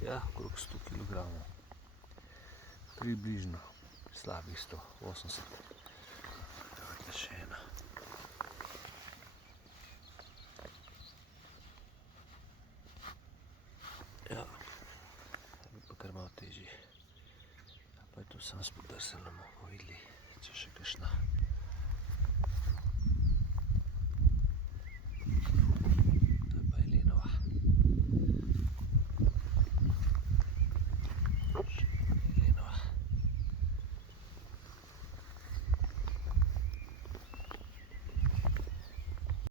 Ja, okrog 100 kg. Približno slabih 180. Evo še ena. Ja, bi pa kar malo težji. Pa je to sam spodrsal, bomo videli, če še kakšna.